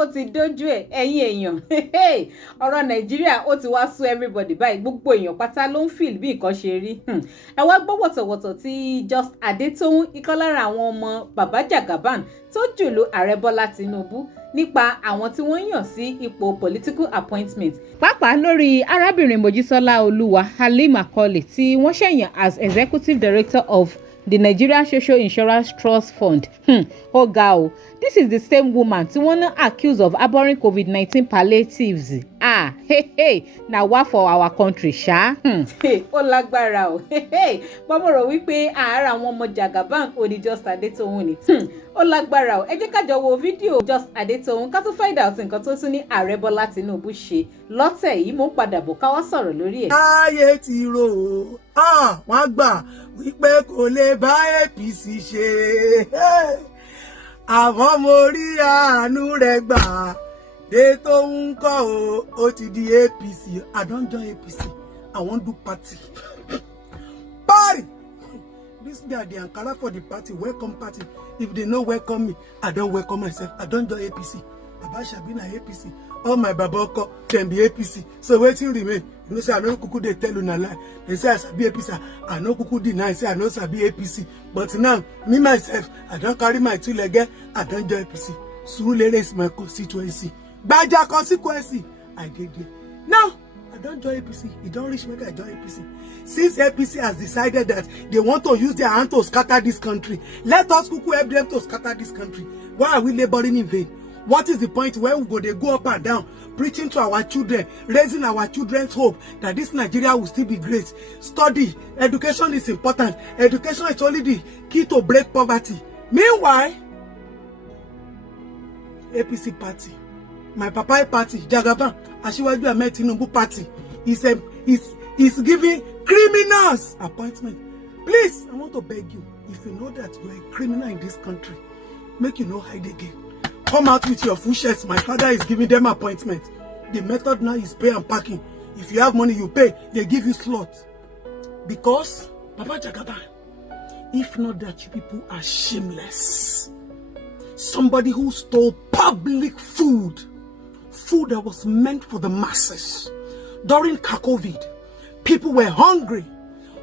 ó ti dójú ẹ̀ ẹ̀yin èèyàn ọ̀rọ̀ Nàìjíríà ó ti wá sú everybody báyìí gbogbo èèyàn pátá ló ń feel bí nǹkan ṣe rí ẹ wá gbọ́ wọ̀tọ̀wọ̀tọ̀ tí Just Adétóun ìkan lára àwọn ọmọ bàbá Jagaban tó jùlù ààrẹ Bọ́lá Tinubu nípa àwọn tí wọ́n yàn sí ipò political appointment pàápàá lórí arábìnrin Mojísọ́lá Olúwa Halima Kọ́lé tí wọ́n ṣẹ̀yàn as executive director of the Nigeria Social Insurance Trust Fund. Ó ga o. This is the same woman tí wọ́n náà accused of harboring COVID-19 palliatives. Na wá for our country ṣá. Ó lágbára o. Bọ́mọ̀ rò wípé àárá àwọn ọmọ Jagaban ò ní Just Adétóun ni. Ó lágbára o. Ẹ jẹ́ ká jọ wo fídíò Just Adétóun ká tún find out nǹkan tó tún ní ààrẹ Bọ́lá Tinubu ṣe lọ́tẹ̀ yìí mo ń padà bọ̀ ká wá sọ̀rọ̀ lórí ẹ̀. Ayé ti rò ó, wọ́n gbà wípé kò lè bá APC ṣe. Àmọ́ mo rí àánú rẹ̀ gbà dé tó ń kọ́ ó ti di APC. I don't join APC. I wan do party. Party! This guy, the Ankara for the party, welcome party. If they no welcome me, I don't welcome myself. I don't join APC. Baba Shabi na APC. All my Baboko can be APC. So wetin remain? You know say I no kuku dey tell una lie. They say I sabi APC. I no kuku deny say I no sabi APC. But now, me myself, I don't carry my two leg. I don't join APC. Surulere is my constituency. Baja constituency. I did it. Now, I don't join APC. It don't reach me. I join APC. Since APC has decided that they want to use their hand to scatter this country, let us kuku help them to scatter this country. Why are we laboring in vain? What is the point where they go up and down, preaching to our children, raising our children's hope that this Nigeria will still be great? Study, education is important. Education is only the key to break poverty. Meanwhile, APC party, my papa party, Jagaban, Asiwaju Ahmed Tinubu party, is giving criminals appointment. Please, I want to beg you, if you know that you are a criminal in this country, make you no hide again. Come out with your full shares. My father is giving them appointment. The method now is pay and parking. If you have money, you pay. They give you slot. Because, Baba Jagaban, if not that you people are shameless. Somebody who stole public food that was meant for the masses. During COVID, people were hungry.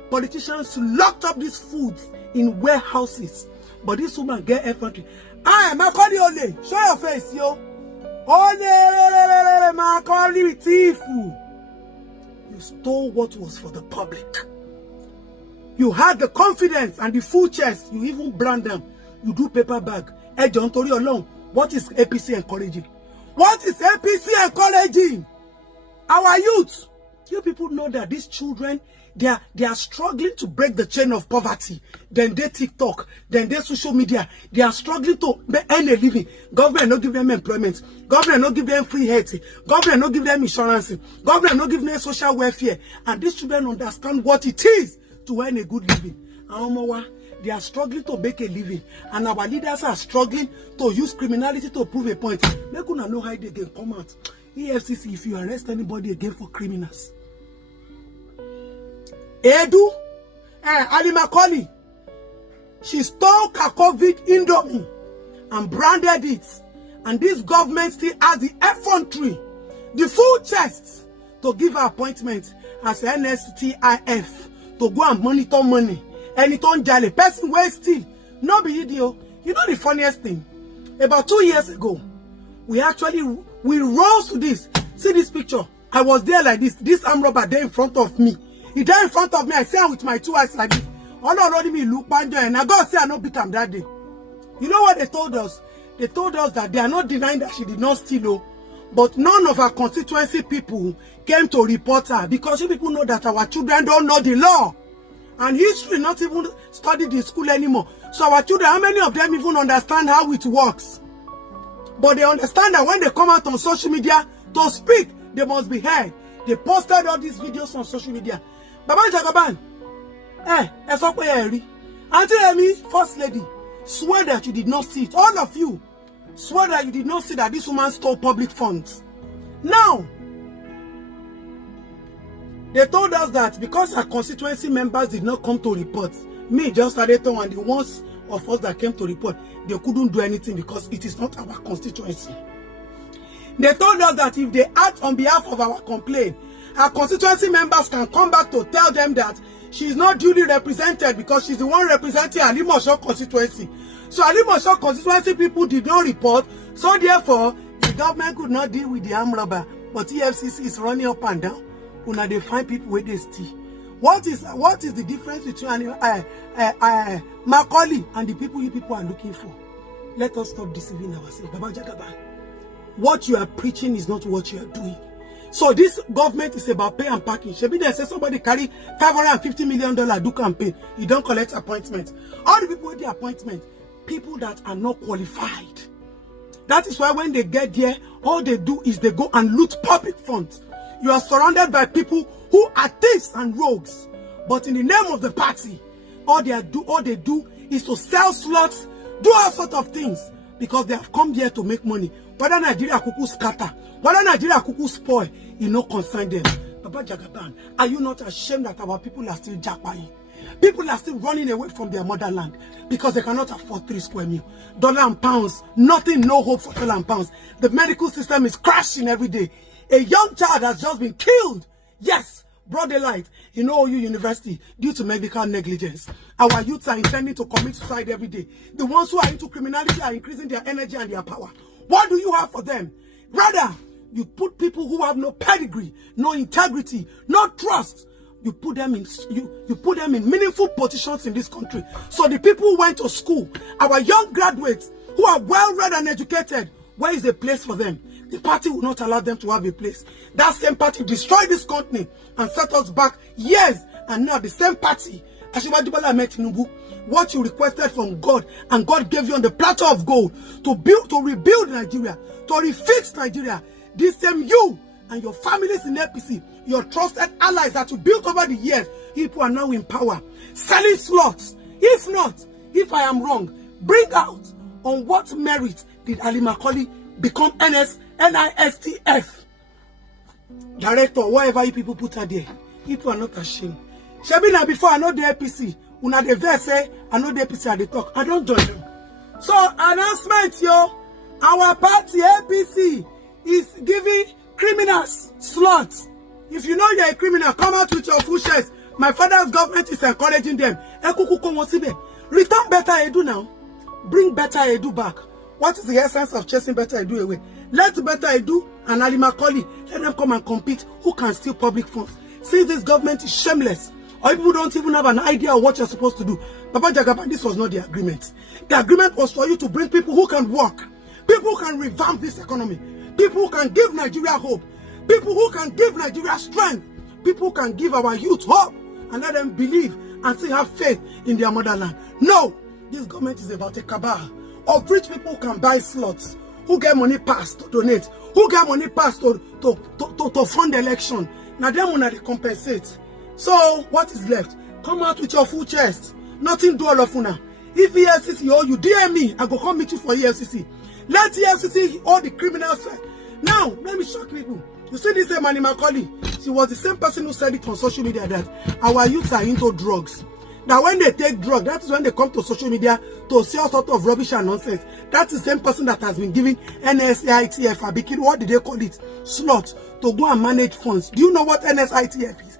Politicians locked up these foods in warehouses. But this woman get infantry. Macaulay Ole, show your face, yo. Ole, Macaulay thief. You stole what was for the public. You had the confidence and the full chest. You even brand them. You do paper bag. Hey, John Tori alone. What is APC encouraging? What is APC encouraging? Our youth. You people know that these children, they are struggling to break the chain of poverty. Then they TikTok, then they social media. They are struggling to earn a living. Government not give them employment. Government not give them free health. Government not give them insurance. Government not give them social welfare. And these children understand what it is to earn a good living. They are struggling to make a living. And our leaders are struggling to use criminality to prove a point. They couldn't know how they can come out. EFCC, if you arrest anybody again for criminals. Edu, Halima Kọ́lé, she stole COVID Indomie and branded it. And this government still has the effrontery, the full chest to give her appointment as NSTIF to go and monitor money. And it on jale, person way still, no be idiot. You know the funniest thing? About 2 years ago, we rose to this. See this picture? I was there like this. This arm robber there in front of me. He there in front of me. I see him with my two eyes like this. All already me look banjo and I go say I no beat him that day. You know what they told us? They told us that they are not denying that she did not steal, but none of our constituency people came to report her because you people know that our children don't know the law. And history not even studied in school anymore. So our children, how many of them even understand how it works? But they understand that when they come out on social media to speak, they must be heard. They posted all these videos on social media. Baba Jagaban, Auntie Emi, First Lady, swear that you did not see it. All of you, swear that you did not see that this woman stole public funds. Now, they told us that because our constituency members did not come to report, me, Just Adétóun, and the ones of us that came to report, they couldn't do anything because it is not our constituency. They told us that if they act on behalf of our complaint, our constituency members can come back to tell them that she is not duly represented because she's the one representing Alimosho constituency. So Alimosho constituency people did not report. So therefore, the government could not deal with the armed robber. But EFCC is running up and down. When they find people where they steal. What is the difference between Macaulay and the people you people are looking for? Let us stop deceiving ourselves. Baba Jagaban, what you are preaching is not what you are doing. So this government is about pay and packing. Shebi they say somebody carry $550 million do campaign. You don't collect appointments. All the people with the appointment, people that are not qualified. That is why when they get there, all they do is they go and loot public funds. You are surrounded by people who are thieves and rogues. But in the name of the party, all they do is to sell slots, do all sorts of things. Because they have come here to make money. Whether Nigeria kuku scatter, whether Nigeria kuku spoil, you know concern them. Baba Jagaban, are you not ashamed that our people are still jackpying? People are still running away from their motherland because they cannot afford 3 square meal. Dollar and pounds, nothing, no hope for dollar and pounds. The medical system is crashing every day. A young child has just been killed. Yes, broad daylight in OU University due to medical negligence. Our youths are intending to commit suicide every day. The ones who are into criminality are increasing their energy and their power. What do you have for them? Rather, you put people who have no pedigree, no integrity, no trust. You put them in meaningful positions in this country. So the people who went to school, our young graduates who are well read and educated, where is a place for them? The party will not allow them to have a place. That same party destroyed this company and set us back years. And now the same party, Ashibadibala met Tinubu, what you requested from God, and God gave you on the platter of gold to rebuild Nigeria, to refix Nigeria. This same you and your families in APC, your trusted allies that you built over the years, people are now in power, selling slots. If not, if I am wrong, bring out on what merit did Ali Macaulay become NISTF director, whatever you people put her there. People are not ashamed. Shabina, before I know the APC, una the verse say I know the APC at the talk. I don't join them. So announcement, yo, our party APC is giving criminals slots. If you know you're a criminal, come out with your full shares. My father's government is encouraging them. Return better edu now. Bring better edu back. What is the essence of chasing better edu away? Let better edu and Ali Macaulay, let them come and compete. Who can steal public funds? Since this government is shameless, or people don't even have an idea of what you're supposed to do. Papa Jagaban, this was not the agreement. The agreement was for you to bring people who can work, people who can revamp this economy, people who can give Nigeria hope, people who can give Nigeria strength, people who can give our youth hope and let them believe and still have faith in their motherland. No, this government is about a cabal of rich people who can buy slots, who get money passed to donate, who get money passed to fund the election. Now them will not compensate. So what is left? Come out with your full chest. Nothing do all of una. If EFCC or you DM me, I go come meet you for EFCC. Let EFCC all the criminals. Now let me shock people. You see this Mani Macaulay, she was the same person who said it on social media that our youths are into drugs. Now when they take drugs, that is when they come to social media to see all sort of rubbish and nonsense. That's the same person that has been giving NSITF, Abikir, what did they call it? Slot to go and manage funds. Do you know what NSITF is?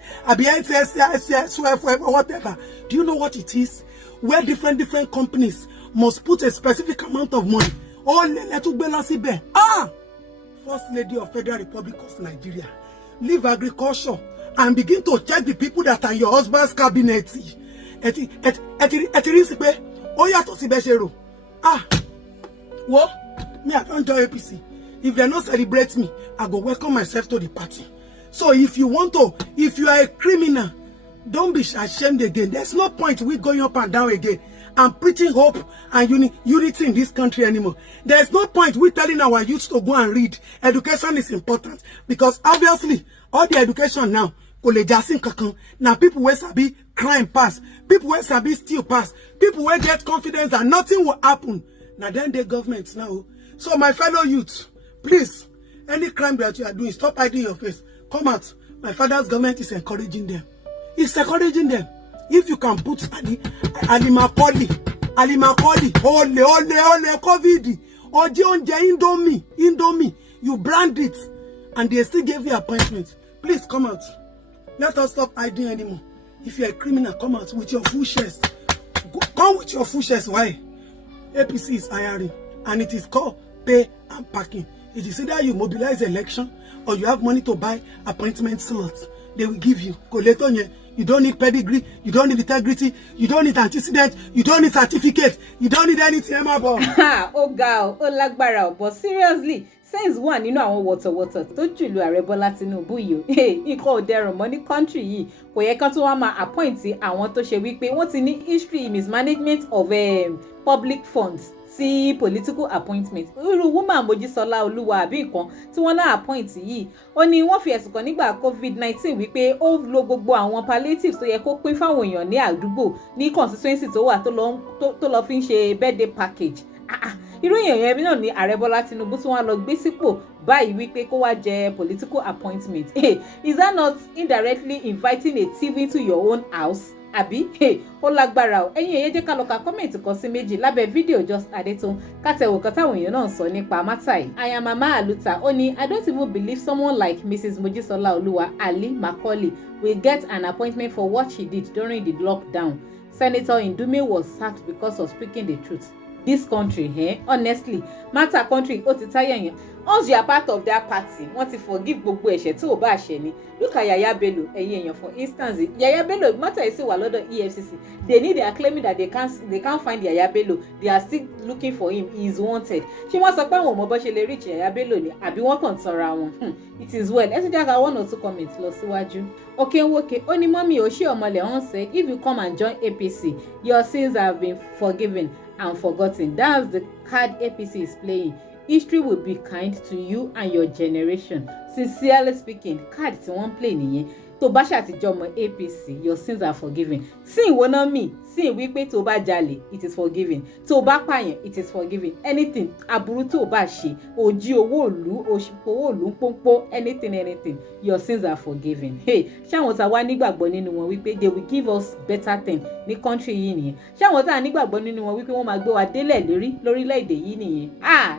Whatever. Do you know what it is? Where different companies must put a specific amount of money. First Lady of Federal Republic of Nigeria, leave agriculture and begin to check the people that are your husband's cabinet. What? Me, I don't join APC. If they don't celebrate me, I go welcome myself to the party. So if you are a criminal, don't be ashamed again. There's no point we going up and down again and preaching hope and unity in this country anymore. There's no point we telling our youth to go and read. Education is important because obviously all the education now, now people will sabi crime pass, people will sabi steal pass, people will get confidence that nothing will happen. Now then the government now. So my fellow youth, please, any crime that you are doing, stop hiding your face. Come out. My father's government is encouraging them. It's encouraging them. If you can put Ali Macaulay, ole, COVID, Indomie, You brand it, and they still gave you appointment. Please come out. Let us stop hiding anymore. If you're a criminal, come out with your full chest. Come with your full chest. Why? APC is hiring, and it is called pay and packing. It is either you mobilize election or you have money to buy appointment slots. They will give you. You don't need pedigree. You don't need integrity. You don't need antecedent. You don't need certificate. You don't need anything. Ó ga o, ó lágbára o, but seriously, sense wà nínú àwọn wọ̀tọ̀wọ̀tọ̀ tó jùlọ ààrẹ Bọ́lá Tinubu yìí o. Nǹkan ò dẹrùn mọ́ ní country yìí. Kò yẹ kán tún wá máa appoint àwọn tó ṣe wípé wọ́n ti ní history mismanagement of public funds sí political appointment. Irú woman Mojísọ́lá Olúwa àbí nǹkan tí wọ́n náà appoint yìí, ó ní wọ́n fi ẹ̀sùn kàn nígbà COVID-19 wípé ó lo gbogbo àwọn palliatives tó yẹ kó pín fáwọn èèyàn ní àdúgbò ní constituency tó wà tó lọ fi ń ṣe birthday package. Irú èèyàn yẹn náà ní ààrẹ Bọ́lá Tinubu tí wọ́n lọ gbé sípò báyìí wípé kó wá jẹ political appointment. Is that not indirectly inviting a thief into your own house? Àbí ó lágbára o. Ẹ̀yin èyí jẹ́ ká lọ ka kọ́mẹ̀ntì kan sí méjì lábẹ́ fídíò Just Adétòun kátẹ̀wò kan táwọn èèyàn náà sọ nípa mátà yìí. I am Mama Aluta ó ní I don't even believe someone like Mrs. Mojísọ́lá Olúwa Ali Macaulay will get an appointment for what she did during the lockdown. Senator Indume was sacked because of speaking the truth. This country, honestly, matter country ó ti táyà yẹn. Once you are part of that party, wọ́n ti forgive gbogbo ẹ̀ṣẹ̀ tí ò bá ṣẹ̀ ni. Look at Yaya Bello, ẹ̀yin èèyàn, for instance, Yaya Bello, matter yìí sì wà lọ́dọ̀ EFCC. They are claiming that they can't find Yaya Bello. They are still looking for him. He is wanted. Ṣé wọ́n sọ pé àwọn ọmọ bó ṣe lè reach Yaya Bello ni? Àbí wọ́n kàn tanra wọn? It is well. Ẹ ti jága 1 or 2 comments lọ síwájú. Okenwoke, ó ní mọ́mí Oshiomhole wọ́n said, if you come and join APC, your sins have been forgiven and forgotten. That's the card APC is playing. History will be kind to you and your generation. Sincerely speaking, card tí wọ́n play nìyẹn. Tó bá ṣàtijọ́ ọmọ APC, your sins are forgiven. Sin wo náà mi, sin wípé tó bá jalè, it is forgiven. Tó bá pààyàn, it is forgiven. Anything aburú tó bá ṣe, ó jí owó ìlú, ó ṣipò owó ìlú pọ́npọ́, anything, your sins are forgiven. Ṣáwọn tá wá nígbàgbọ́ nínú wọn wípé they will give us better thing ní country yìí nìyẹn. Ṣáwọn tá nígbàgbọ́ nínú wọn wípé wọ́n máa gbé wa délẹ̀ lórílẹ̀-èdè yìí nìyẹn.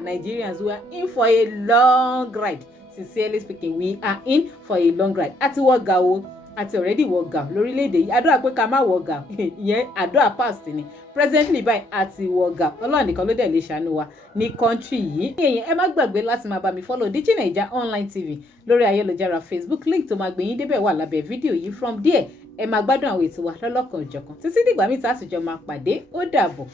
Nigerians, we are in for a long ride. Sincerely speaking, we are in for a long ride. Àti wọ gà o, àti already wọ gà lórílẹ̀-èdè yìí. Àdúrà pé ká má wọ gà, ìyẹn àdúrà past ni. Presently báyìí àti wọ gà. Ọlọ́run nìkan ló dẹ̀ lè ṣàánú wa ní country yìí. Ẹ̀yin ẹ má gbàgbé láti máa bá mi follow Digi Naija online TV lórí ayélujára Facebook. Link tó máa gbé yín débẹ̀ wà lábẹ́ fídíò yìí. From there, ẹ máa gbádùn àwọn ètò wa lọ́lọ́kan òjọ̀kan. Títí dìgbà míì tá a sì jọ máa pàdé. Ó dàbọ̀.